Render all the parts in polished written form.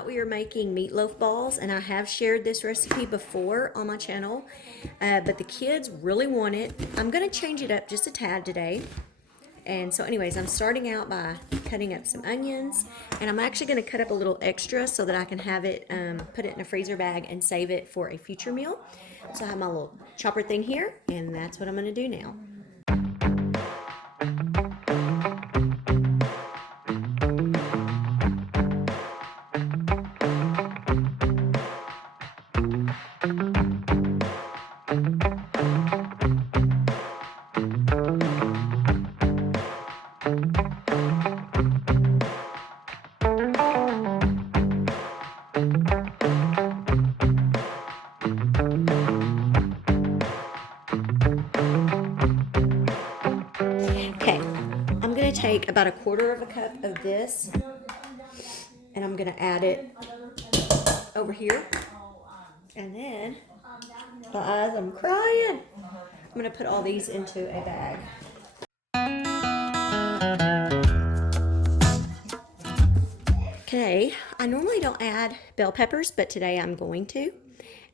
thought we were making meatloaf balls, and I have shared this recipe before on my channel, but the kids really want it. I'm going to change it up just a tad today. And so anyways, I'm starting out by cutting up some onions, and I'm actually going to cut up a little extra so that I can have it, put it in a freezer bag and save it for a future meal. So I have my little chopper thing here, and that's what I'm going to do now. Take about a quarter of a cup of this, and I'm going to add it over here, and then guys, I'm crying. I'm going to put all these into a bag. Okay, I normally don't add bell peppers, but today I'm going to,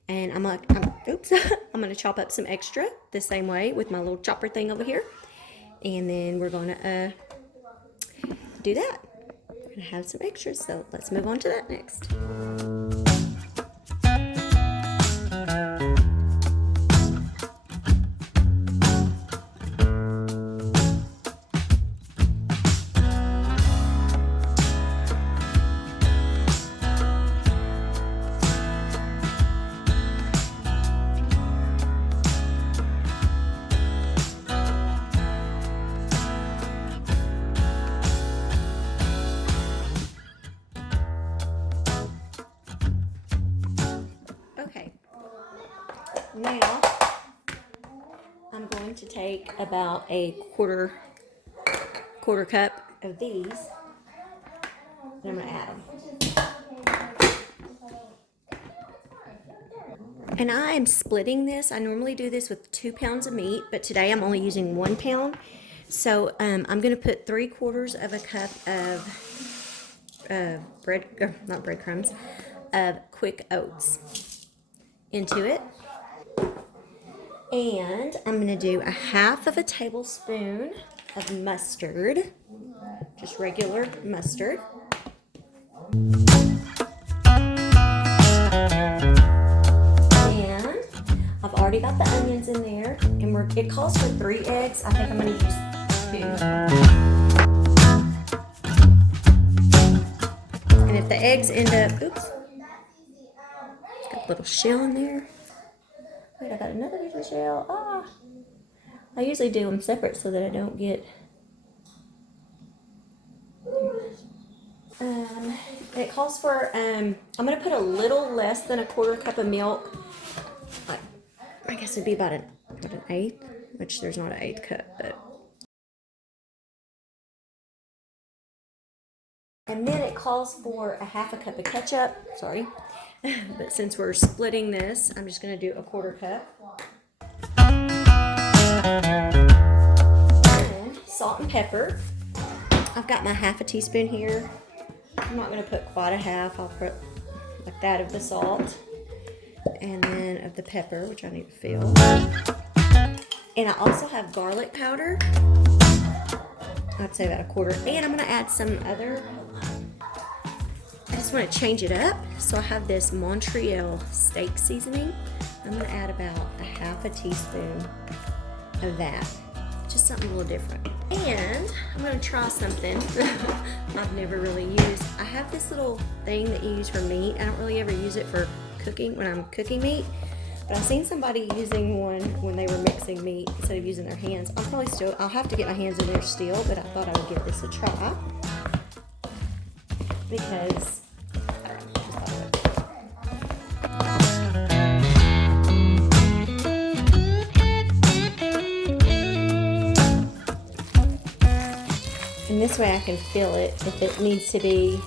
and I'm going to chop up some extra the same way with my little chopper thing over here, and then we're going to do that. We're going to have some extras, so let's move on to that next. Now, I'm going to take about a quarter cup of these, and I'm going to add them. And I am splitting this. I normally do this with 2 pounds of meat, but today I'm only using 1 pound. So I'm going to put 3/4 of a cup of not breadcrumbs, of quick oats into it. And I'm going to do a 1/2 tablespoon of mustard, just regular mustard. And I've already got the onions in there, and it calls for 3 eggs. I think I'm going to use 2. And if the eggs end up, oops, got a little shell in there. Wait, I got another piece of shell. I usually do them separate so that I don't get... it calls for, I'm going to put a little less than a 1/4 cup of milk. I guess it'd be about an 1/8, which there's not an 1/8 cup, but... And then it calls for a 1/2 cup of ketchup, sorry. But since we're splitting this, I'm just going to do a 1/4 cup. And salt and pepper. I've got my 1/2 teaspoon here. I'm not going to put quite a 1/2. I'll put like that of the salt. And then of the pepper, which I need to fill. And I also have garlic powder. I'd say about a 1/4. And I'm going to add some other... I just want to change it up, so I have this Montreal steak seasoning. I'm going to add about a 1/2 teaspoon of that, just something a little different. And I'm going to try something I've never really used. I have this little thing that you use for meat. I don't really ever use it for cooking when I'm cooking meat, but I've seen somebody using one when they were mixing meat instead of using their hands. I'll have to get my hands in there still, but I thought I would give this a try. Because I don't know, just thought of it. And this way I can feel it if it needs to be,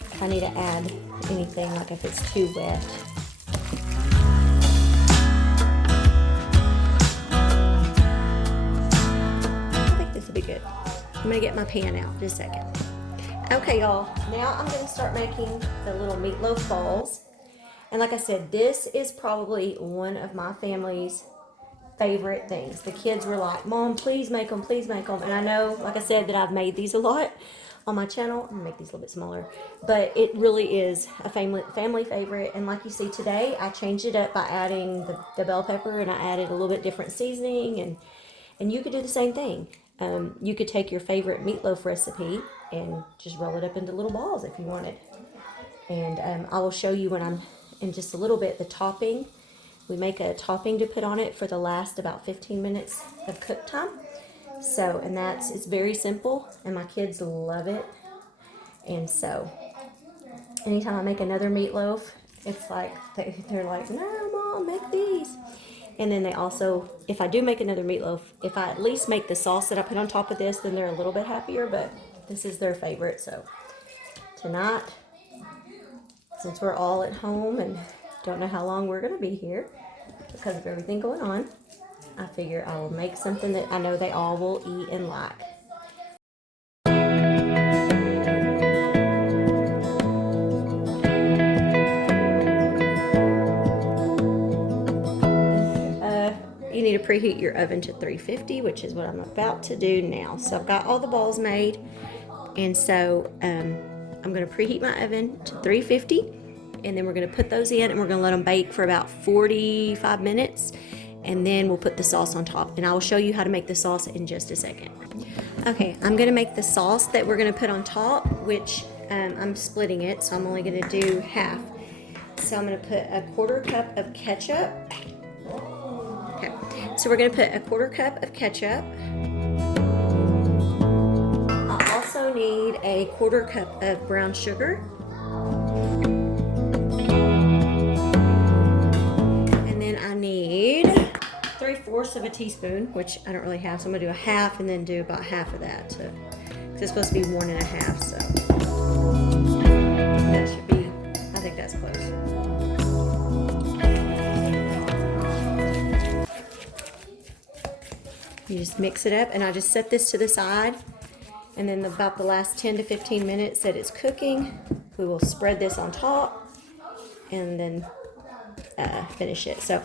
if I need to add anything, like if it's too wet. I think this will be good. I'm going to get my pan out in a second. Okay, y'all, now I'm going to start making the little meatloaf balls. And like I said, this is probably one of my family's favorite things. The kids were like, Mom, please make them, please make them. And I know, like I said, that I've made these a lot on my channel. I'm going to make these a little bit smaller. But it really is a family favorite. And like you see today, I changed it up by adding the bell pepper, and I added a little bit different seasoning. And you could do the same thing. You could take your favorite meatloaf recipe and just roll it up into little balls if you wanted. And I will show you when I'm in just a little bit the topping. We make a topping to put on it for the last about 15 minutes of cook time. So, and it's very simple, and my kids love it. And so, anytime I make another meatloaf, it's like they're like, no, Mom, make these. And then they also, if I do make another meatloaf, if I at least make the sauce that I put on top of this, then they're a little bit happier, but this is their favorite. So tonight, since we're all at home and don't know how long we're going to be here because of everything going on, I figure I will make something that I know they all will eat and like. You need to preheat your oven to 350, which is what I'm about to do now. So I've got all the balls made, and so I'm going to preheat my oven to 350, and then we're going to put those in, and we're going to let them bake for about 45 minutes, and then we'll put the sauce on top. And I will show you how to make the sauce in just a second. Okay, I'm going to make the sauce that we're going to put on top, which I'm splitting it, so I'm only going to do half. So I'm going to put a 1/4 cup of ketchup. Okay, so we're going to put a 1/4 cup of ketchup. I also need a 1/4 cup of brown sugar. And then I need 3/4 of a teaspoon, which I don't really have, so I'm going to do a half and then do about half of that, because it's supposed to be 1 1/2, so that should be, I think that's close. You just mix it up, and I just set this to the side, and then about the last 10 to 15 minutes that it's cooking, we will spread this on top and then finish it. So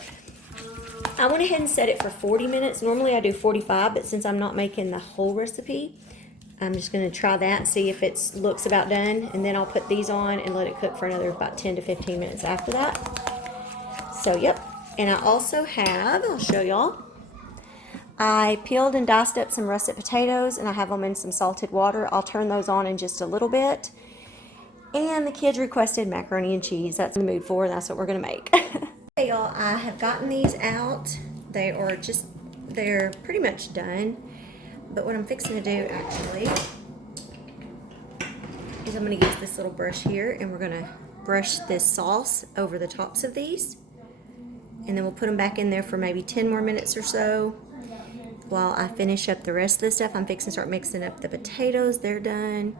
I went ahead and set it for 40 minutes. Normally I do 45, but since I'm not making the whole recipe, I'm just going to try that and see if it looks about done, and then I'll put these on and let it cook for another about 10 to 15 minutes after that. So yep, and I also have, I'll show y'all, I peeled and diced up some russet potatoes, and I have them in some salted water. I'll turn those on in just a little bit. And the kids requested macaroni and cheese. That's in the mood for, and that's what we're going to make. Hey y'all, I have gotten these out. They're pretty much done. But what I'm fixing to do actually is I'm going to use this little brush here, and we're going to brush this sauce over the tops of these. And then we'll put them back in there for maybe 10 more minutes or so. While I finish up the rest of the stuff, I'm fixing to start mixing up the potatoes. They're done.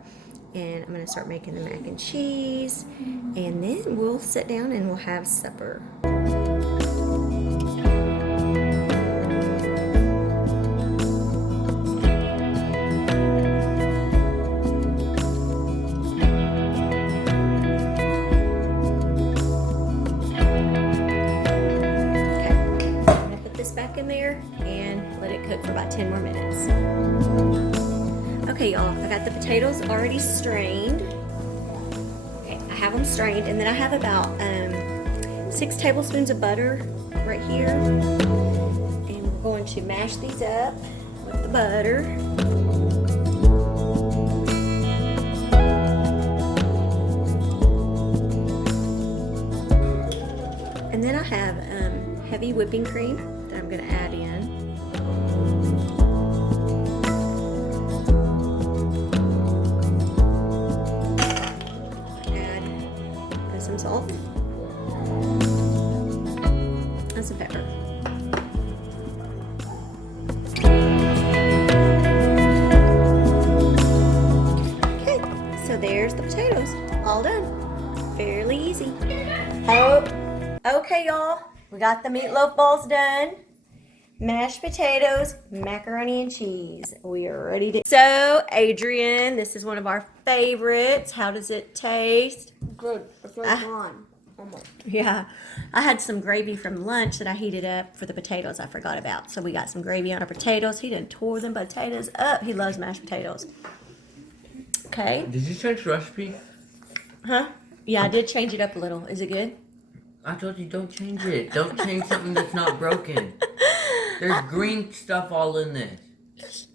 And I'm going to start making the mac and cheese. And then we'll sit down and we'll have supper. Back in there and let it cook for about 10 more minutes. Okay y'all, I got the potatoes already strained. Okay, I have them strained, and then I have about 6 tablespoons of butter right here, and we're going to mash these up with the butter. And then I have heavy whipping cream that I'm going to add in. Add some salt and some pepper. Okay, so there's the potatoes, all done. Fairly easy. Oh, okay y'all. We got the meatloaf balls done. mashed potatoes, macaroni and cheese. We are ready to... So, Adrian, this is one of our favorites. How does it taste? Good. It's like gone. Almost. Yeah. I had some gravy from lunch that I heated up for the potatoes I forgot about. So we got some gravy on our potatoes. He done tore them potatoes up. He loves mashed potatoes. Okay. Did you change the recipe? Huh? Yeah, I did change it up a little. Is it good? I told you don't change it. Don't change something that's not broken. There's green stuff all in this.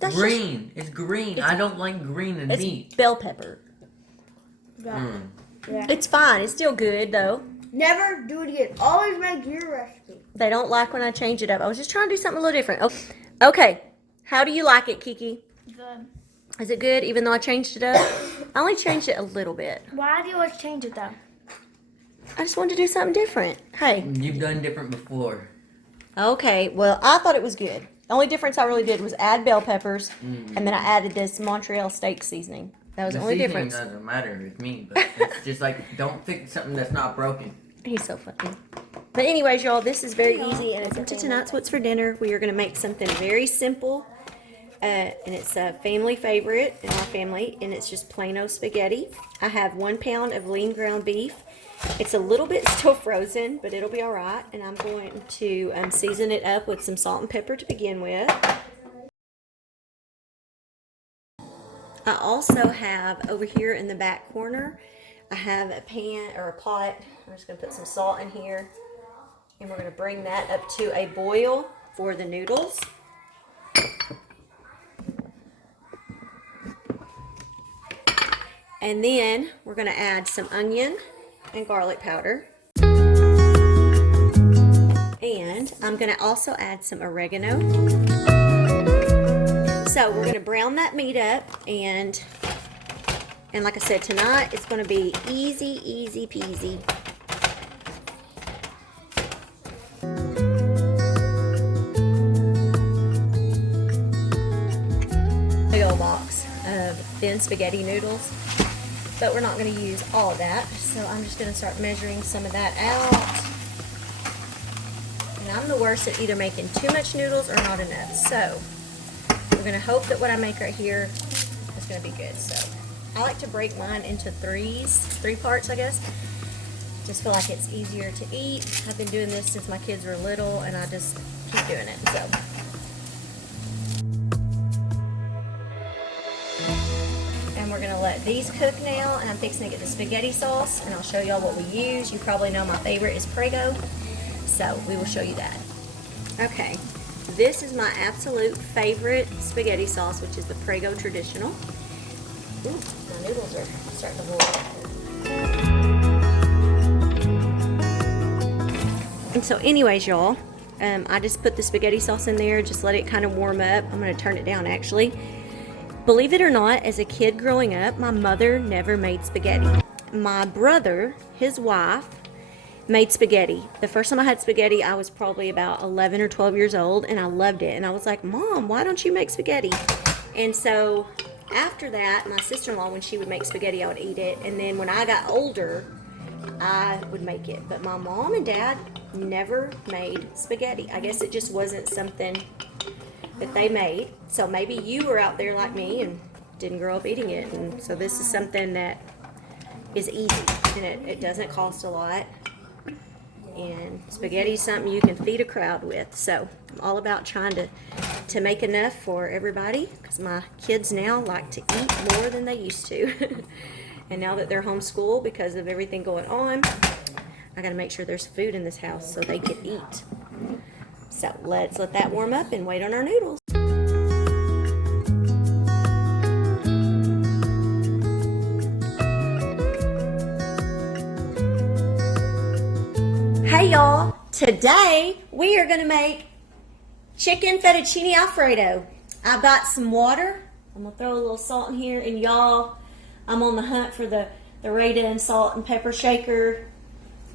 That's green. It's green. I don't like green in meat. It's bell pepper. Yeah. Yeah. It's fine. It's still good, though. Never do it again. Always make your recipe. They don't like when I change it up. I was just trying to do something a little different. Okay. How do you like it, Kiki? Good. Is it good, even though I changed it up? I only changed it a little bit. Why do you always change it, though? I just wanted to do something different. Hey. You've done different before. Okay. Well, I thought it was good. The only difference I really did was add bell peppers, and then I added this Montreal steak seasoning. That was the only difference. Doesn't matter with me, but it's just like, don't fix something that's not broken. He's so funny. But anyways, y'all, this is very easy, and it's into tonight's What's for Dinner. We are going to make something very simple, and it's a family favorite in our family, and it's just plain old spaghetti. I have 1 pound of lean ground beef. It's a little bit still frozen, but it'll be all right, and I'm going to season it up with some salt and pepper to begin with. I also have over here in the back corner, I have a pan or a pot. I'm just going to put some salt in here, and we're going to bring that up to a boil for the noodles. And then we're going to add some onion and garlic powder. And I'm going to also add some oregano. So we're going to brown that meat up, and like I said, tonight it's going to be easy peasy. Big old box of thin spaghetti noodles, but we're not going to use all of that, so I'm just going to start measuring some of that out. And I'm the worst at either making too much noodles or not enough, so we're going to hope that what I make right here is going to be good. So I like to break mine into three parts, I guess. Just feel like it's easier to eat. I've been doing this since my kids were little, and I just keep doing it. So. And we're going to let these cook now, and I'm fixing to get the spaghetti sauce, and I'll show y'all what we use. You probably know my favorite is Prego, so we will show you that. Okay. This is my absolute favorite spaghetti sauce, which is the Prego Traditional. Ooh, my noodles are starting to boil. And so anyways, y'all, I just put the spaghetti sauce in there, just let it kind of warm up. I'm going to turn it down, actually. Believe it or not, as a kid growing up, my mother never made spaghetti. My brother, his wife, made spaghetti. The first time I had spaghetti, I was probably about 11 or 12 years old, and I loved it. And I was like, Mom, why don't you make spaghetti? And so after that, my sister-in-law, when she would make spaghetti, I would eat it. And then when I got older, I would make it. But my mom and dad never made spaghetti. I guess it just wasn't something that they made. So maybe you were out there like me and didn't grow up eating it. And so this is something that is easy, and it doesn't cost a lot. And spaghetti is something you can feed a crowd with. So I'm all about trying to make enough for everybody, because my kids now like to eat more than they used to. And now that they're homeschooled because of everything going on, I got to make sure there's food in this house so they can eat. So let's let that warm up and wait on our noodles. Hey y'all, today we are going to make chicken fettuccine Alfredo. I've got some water. I'm going to throw a little salt in here, and y'all, I'm on the hunt for the Raiden salt and pepper shaker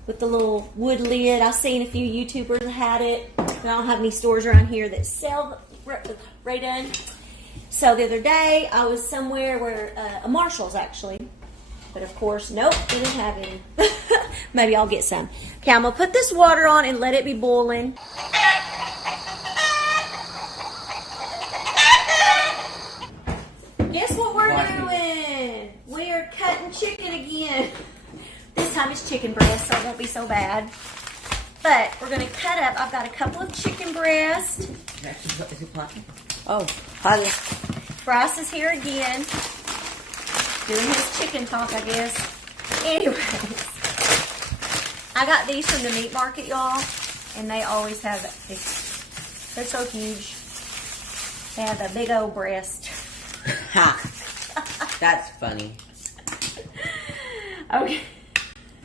with the little wood lid. I've seen a few YouTubers that had it, but I don't have any stores around here that sell Raiden. So the other day I was somewhere where a Marshall's actually. But of course, nope, didn't have any. Maybe I'll get some. Okay, I'm going to put this water on and let it be boiling. chicken again. This time it's chicken breast, so it won't be so bad. But we're gonna cut up. I've got a couple of chicken breast. Is it popping? Oh, hi. Bryce is here again, doing his chicken talk, I guess. Anyways, I got these from the meat market, y'all, and they always have this. They're so huge. They have a big old breast. Ha! That's funny. Okay.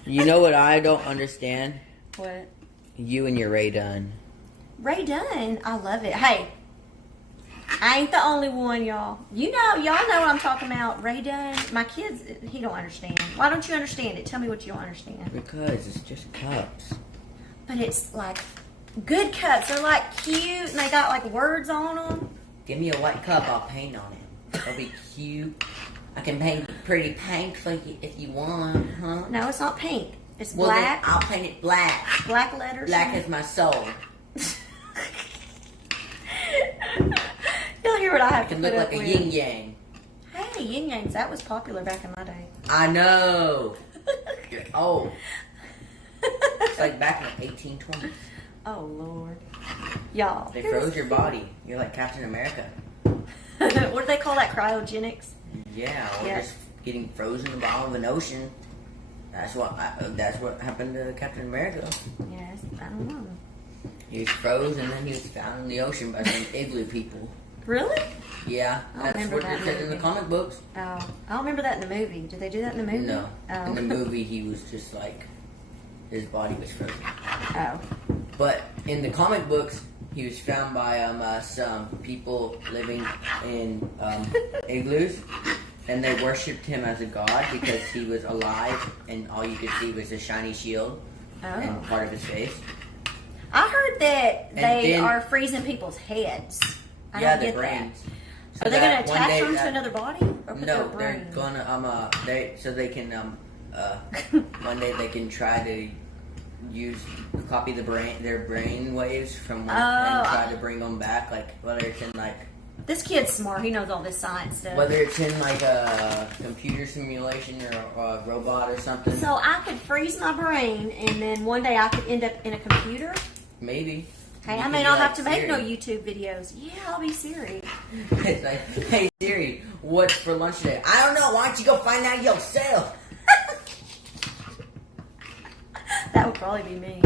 You know what I don't understand? What? You and your Ray Dunn. Ray Dunn, I love it. Hey, I ain't the only one, y'all. Y'all know what I'm talking about. Ray Dunn, my kids, he don't understand. Why don't you understand it? Tell me what you don't understand. Because it's just cups. But it's like good cups. They're like cute and they got like words on them. Give me a white cup, I'll paint on it. It'll be cute. I can paint pretty pink for you if you want, huh? No, it's not pink. It's Well, black. then I'll paint it black. Black letters. Black is my soul. You'll hear what I have It to can put look up like a with. yin yang. Hey, yin yangs. That was popular back in my day. I know. You're old. It's like back in the 1820s. Oh, Lord. Y'all. They froze your body. You're like Captain America. What do they call that? Cryogenics? Yeah, or Yeah. just getting frozen in the bottom of an ocean. That's what happened to Captain America. Yes, I don't know. He was frozen and then he was found in the ocean by some igloo people. Really? Yeah, I don't that's remember what that it said in the movie. comic books. Oh, I don't remember that in the movie. Did they do that in the movie? No, Oh. in the movie he was just like his body was frozen. Oh. But in the comic books, he was found by some people living in igloos, and they worshipped him as a god because he was alive, and all you could see was a shiny shield and Oh. part of his face. I heard that And they then- are freezing people's heads. I Yeah, don't the get brains. that. Are they going that to one attach day them to that- another body? Or put No, their they're brain? gonna so they can one day they can try to copy their brain waves from one and try to bring them back, like whether it's in like This kid's smart. He knows all this science stuff. whether it's in like a computer simulation or a robot or something. So I could freeze my brain, and then one day I could end up in a computer. Maybe. Hey, You I could may be not like have to make no Siri. YouTube videos. Yeah, I'll be Siri. It's like, hey Siri, what's for lunch today? I don't know. Why don't you go find out yourself? That would probably be me.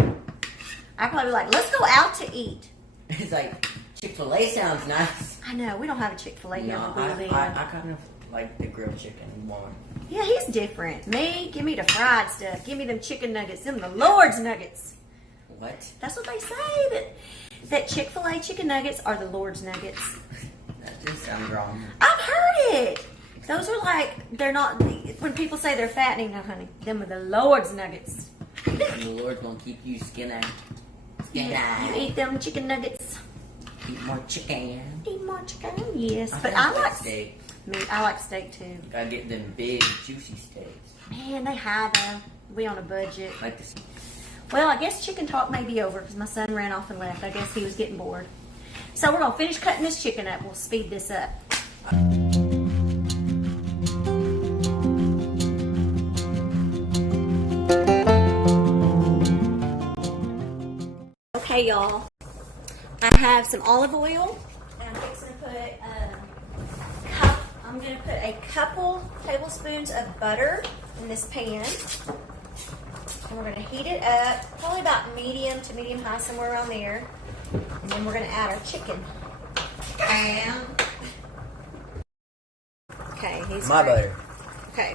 I'd probably be like, let's go out to eat. It's like Chick-fil-A sounds nice. I know, we don't have a Chick-fil-A here No, where we live. I kind of like the grilled chicken more. Yeah, he's different. Me, give me the fried stuff. Give me them chicken nuggets. Them the Lord's nuggets. What? That's what they say. That Chick-fil-A chicken nuggets are the Lord's nuggets. That just sounds wrong. I've heard it. Those are like, they're not, when people say they're fattening, no honey, them are the Lord's nuggets. And the Lord's gonna keep you skinny. You eat them chicken nuggets. Eat more chicken. Eat more chicken, yes. But think I like steak. meat. I like steak too. Gotta get them big, juicy steaks. Man, they high though. We on a budget. Like this. Well, I guess chicken talk may be over because my son ran off and left. I guess he was getting bored. So we're gonna finish cutting this chicken up. We'll speed this up. Okay, y'all. I have some olive oil, and I'm fixing to put I'm gonna put a couple tablespoons of butter in this pan. And we're going to heat it up, probably about medium to medium high, somewhere around there. And then we're going to add our chicken. Okay, he's My ready. butter. Okay.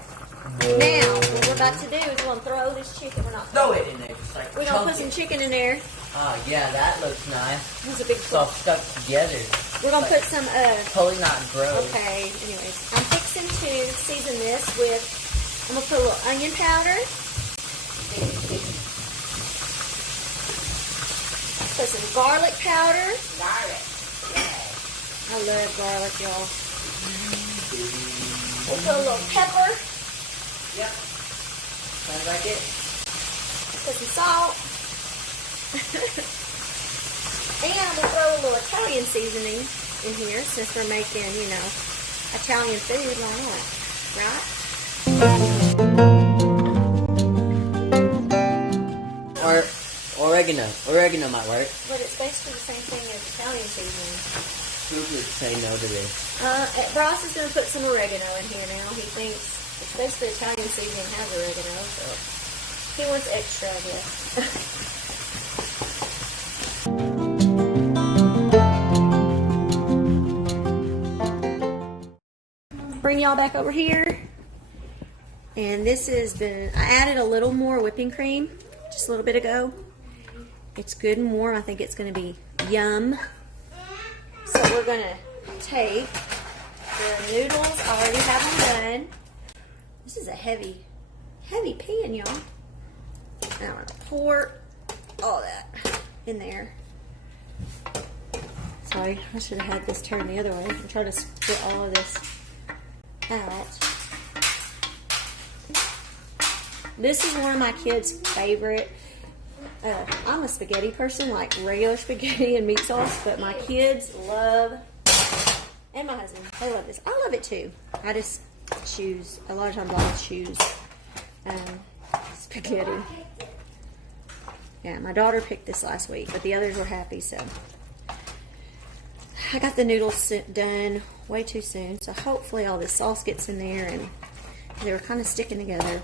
Now, what we're about to do is we're going to throw this chicken. We're not. Throw it in there. Just like We're going to put some chicken in there. Oh, yeah, that looks nice. There's a big. It's all stuck together. We're going to put some. Totally not gross. Okay. Anyways, I'm fixing to season this with. I'm going to put a little onion powder. Put some garlic powder. Garlic. I love garlic, y'all. We'll put a little pepper. Yep. Sounds like it. Put some salt. And we'll throw a little Italian seasoning in here since we're making, Italian food. Why not? Right? oregano. Oregano might work. But it's basically the same thing as Italian seasoning. Who would say no to this? Ross is going to put some oregano in here now. He thinks it's basically Italian seasoning has oregano, so he wants extra, I guess. Bring y'all back over here. And this has been, I added a little more whipping cream just a little bit ago. It's good and warm. I think it's going to be yum. So we're going to take the noodles. I already have them done. This is a heavy pan, y'all. Now I'm going to pour all that in there. Sorry, I should have had this turned the other way. I'm trying to spit all of this out. This is one of my kids' favorite. I'm a spaghetti person, like regular spaghetti and meat sauce, but my kids love, and my husband, they love this. I love it too. I just choose, a lot of times I'll choose spaghetti. Yeah, my daughter picked this last week, but the others were happy, so. I got the noodles done way too soon, so hopefully all this sauce gets in there, and they were kind of sticking together.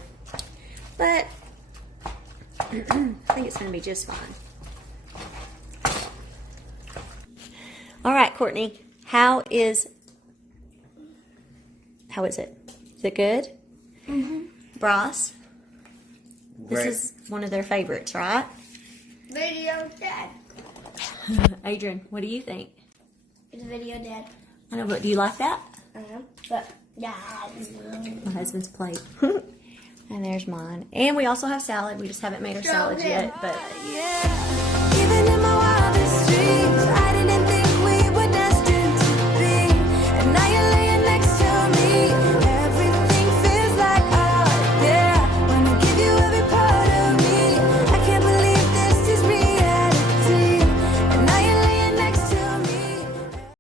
But I think it's going to be just fine. All right, Courtney, how is it? Is it good? Mm-hmm. Bros? Great. This is one of their favorites, right? Video dead. Adrian, what do you think? It's video dead. I know, but do you like that? But yeah. My husband's plate. And there's mine. And we also have salad. We just haven't made our salad yet, but Yeah. even in my